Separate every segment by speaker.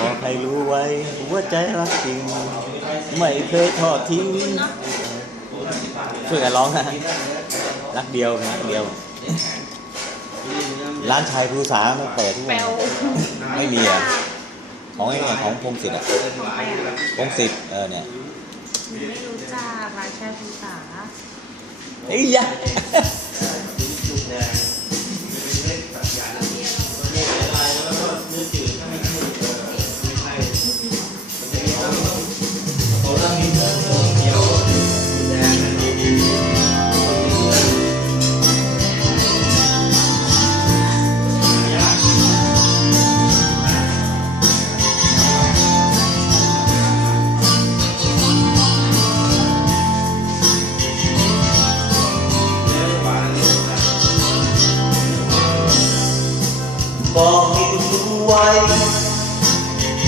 Speaker 1: บอกให้รู้ไว้หัวใจรักจริง ไม่เคยทอดทิ้งช่วยกันร้องนะรักเดียวรักเดียว ร้านชายภูษาไม่เปิดทุกแปลวันวไม่มีอะของไอ้เนี่ยของพงศิษฐ์อะของใครอะพงศิษฐ์เออเนี่ย
Speaker 2: ไม่รู้จักร้านแช่ภูษา
Speaker 1: ไอ้ย รู้ไว้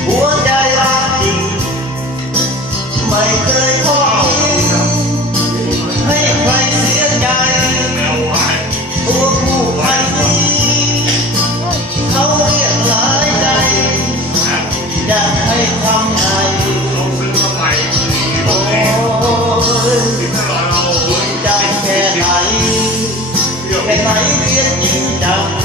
Speaker 1: หัวใจรักจริงไม่เคยทอดทิ้งให้ใครเสียใจ ตัวผู้ภัยนี้เขาเรียกหลายใจอยากให้ทำไงโอ้ยจริงจังแค่ไหนแค่ไหนเรียนจริงจัง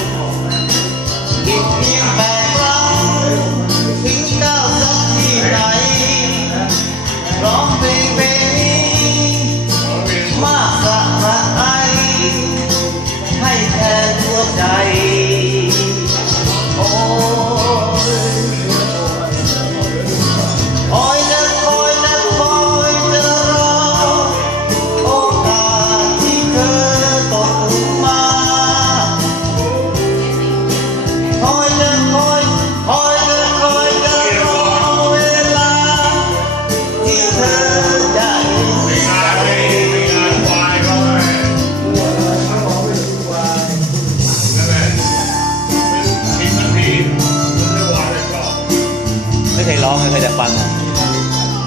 Speaker 1: ไม่เคยร้องไม่เคยแต่ฟังอะ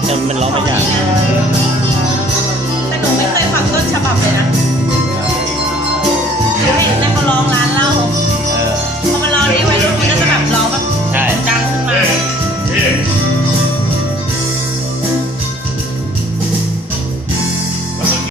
Speaker 1: แต่มันร้องไม่ยาก
Speaker 2: แต่หนูไม่เคยฟังต้นฉบับเลย